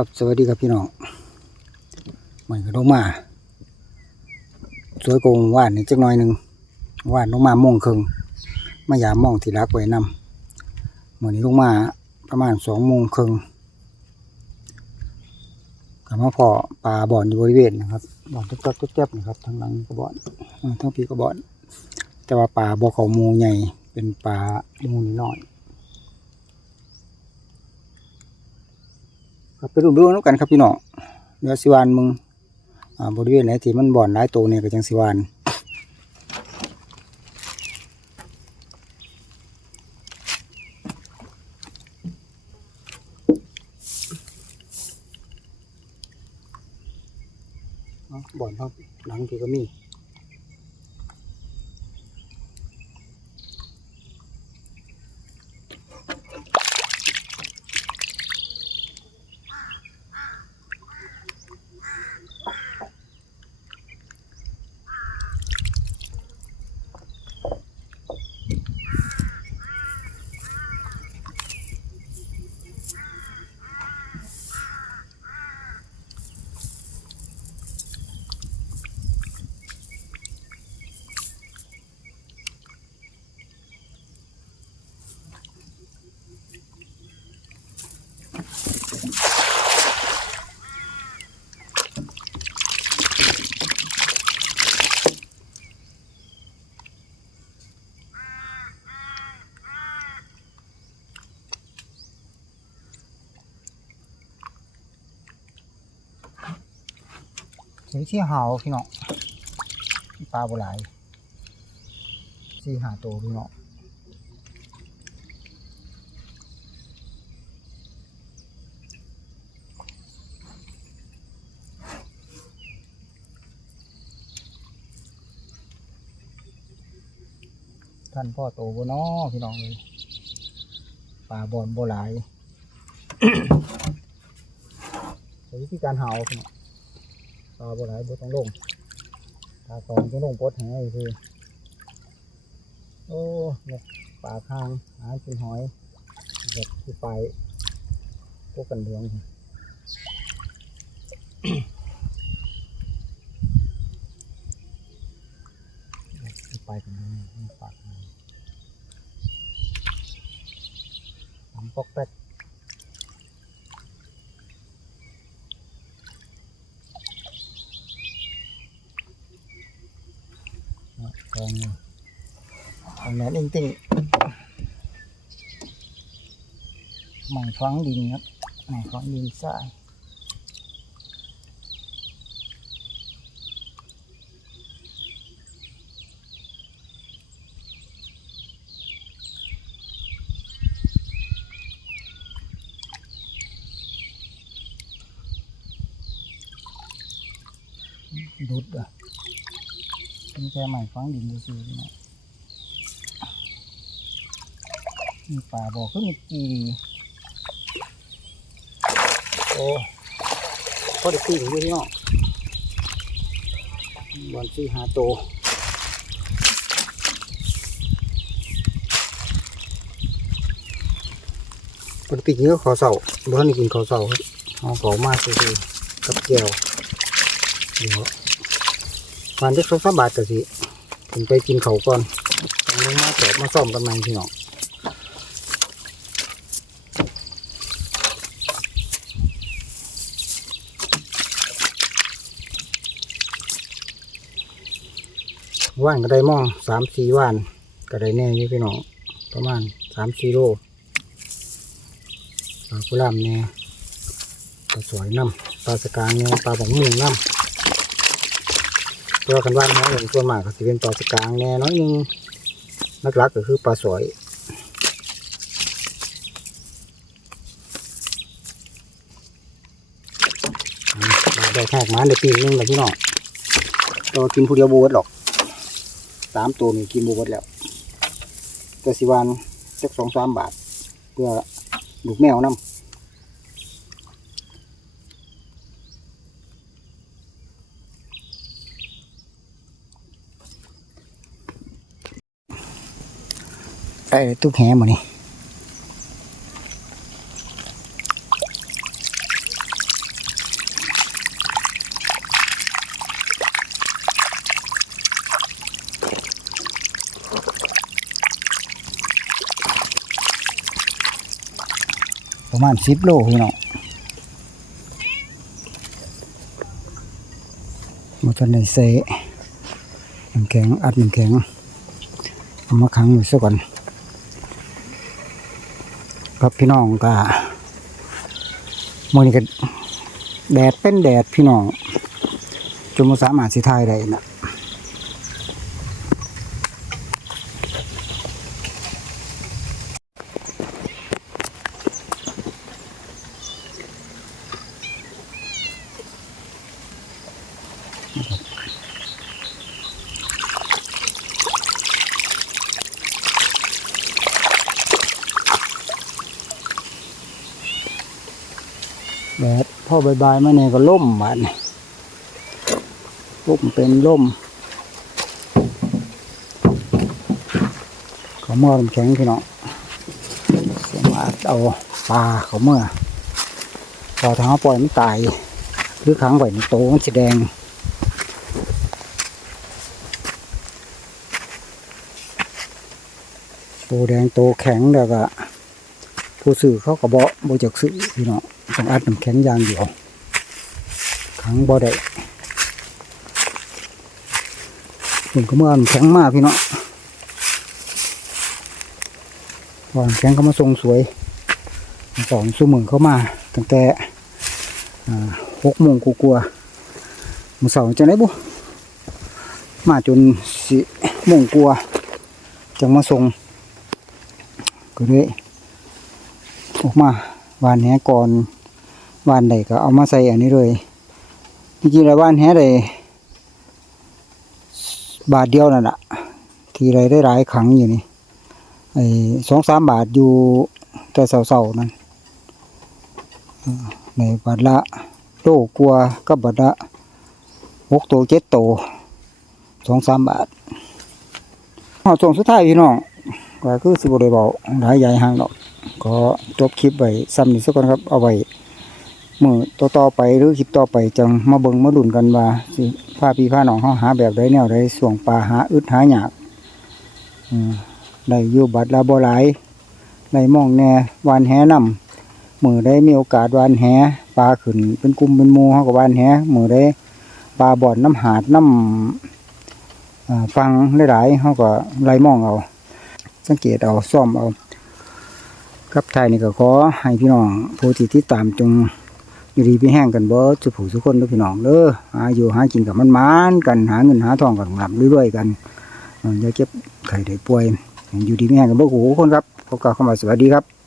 ครับสวัสดีครับพี่น้องเหมือนกับลงมาสวยโกงว่านนี่จักหน่อยหนึ่งว่านลงมาโมงครึ่งมายามมองที่รักไว้นำเหมือนนี้ลงมาประมาณสองโมงครึ่งกับมาพอปลาบ่อนอยู่บริเวณนะครับบ่อนจ๊บๆจ๊บๆนะครับทางหลังก็บ่อนทั้งปีก็บ่อน แต่ว่าปลาบ่อเขาหมูใหญ่เป็นปลาหมูน้อย ครับไปดูดูแล้วกันครับพี่น้องเนื้อสิวานมึงอ่าบริเวณไหนที่มันบ่อนหลายตัวเนี่ยก็จังสิวานบ่อนครับหลังที่ก็มี สีที่หาพี่น้องปลาโบหลายสี่หาตัวพี่น้องท่านพ่อโตบนอพี่น้องเลยปลาบอนโบหลายวิธีการเห่าพี่น้อง ปลาบ่หลายบ่ต้องลงปลาสองต้องลงปดแหงคือโอ้นกปลาคางหากินหอยเด็กที่ไปพวกกันเหลืองนี่เด็กที่ไปกันเหลืองปลาคางทำปอกแป๊ก ทองทองแหนนอิงติ่งหม่ เป็นแค่ใหม่ฟังดินดูซื่อๆนะมีป่าบอกก็มีกีโอ้พอได้ปีนอยู่ที่เนาะบอลสี่หาโตปกติเยอะขอเสาบ้านนี่กินขอเสาครับเอาขอมาซื่อกับแก้วเดี๋ยว วันที่เขาสบาทก็สิถึงไปกินเขาก่อนลงมาจอบมาซ่อมกันใหม่พี่น้องว่านก็ได้หมองสามสี่ว่านก็ได้แน่ยู่พี่น้องประมาณสามสี่โลปลากุลามแน่ปลาสวยน้ำปลาสกางแน่ปลาบองมุงน้ำ ตัวกันว่านเขาอย่งส่วนมากก็จะเป็นปลาสกลางแน่น้อยหนึงนักลักก็คือปลาสวยปลาได้แทกมาในปีนึงแหละพี่น้องตัวกินผู้เดียวบวชหรอกสามตัวนี่กินบวชแล้วตัวสิวานสักสองสามบาท เพื่อลูกแมวน้ำ เออตุ๊กแหหมดนี่ประมาณสิบโลพี่น้องมาจนในเซน้ำแข็งอัดน้ำแข็งเอามาขังอยู่ซะก่อน ครับพี่น้องก็มือนี้ก็แดดเป็นแดดพี่น้องจนมาสามารถสิทายได้นะ แดดพ่อบายๆมาเนี่ยก็ล่มบาดนี่ล่มเป็นล่มเขาเมื่อน้ำแข็งพี่น้องสามารถเอาปลาเขาเมื่อพอทางเขาปล่อยมันตายหรือขังไว้ในโตมันสีแดงโตแดงโตแข็งแล้วก็ ผู้สื่อเขาก็บอกบจากสื่อพี่น้องต้องอัดน้ำแข็งอย่างเดียวขังบ่ได้ผมก็เมื่อน้ำแข็งมากพี่เนาะพอน้ำแข็งเขามาทรงสวยสองชั่วโมงเขามาตั้งแต่หกโมงกูกลัวมือเสาร์จะไหนบุมาจนสี่โมงกลัวจังมาส่งก็เลย ออกมาวานแหก่อนบ้านใดก็เอามาใส่อันนี้เลยจริงๆแล้วบ้านแฮ่ใดบาทเดียวนั่นแหละทีไรได้หลายขังอยู่นี่ไอ้สองสามบาทอยู่แต่เสาๆนั่นในบาทละโลกลัวก็บาทละหกโตเจ็ดโตสองสามบาทหอส่งสุดท้ายพี่น้องก็คือสิบได้บอกหลายใหญ่ห่างดอก ก็จบคลิปไว้ซ้ำนี้สักก่อนครับ เอาไว้มือต่อต่อๆไปหรือคลิปต่อไปจังมาเบิงมาดุนกันว่าสิผ้าพี่ผ้าหนองเขาหาแบบใดแนวใดส่วงปลาหาอึดหาหยากได้อยู่บัดลาบ่หลายได้มองแน่วานแหนำมือได้มีโอกาสวานแหปลาขึ้นเป็นกลุ่มเป็นมูเฮาก็วานแหมือได้ปลาบ่อนน้ำหาดน้ำอ่าฟังหลายๆเฮาก็ไล่มองเอา สังเกตเอาซ่อมเอา ครับไทยนี่ก็ขอให้พี่น้องผู้ที่ติดตามจงอยู่ดีพี่แห้งกันเบิดสุผู้สุคนเด้อพี่น้องเด้อหาอยู่หากินกับมันมานกันหาเงินหาทองกันหลับเรื่อยๆกันอย่าเก็บไข่ได้ป่วยอยู่ดีพี่แห้งกันเบิดหูคนครับขอกล่าวคำว่าสวัสดีครับ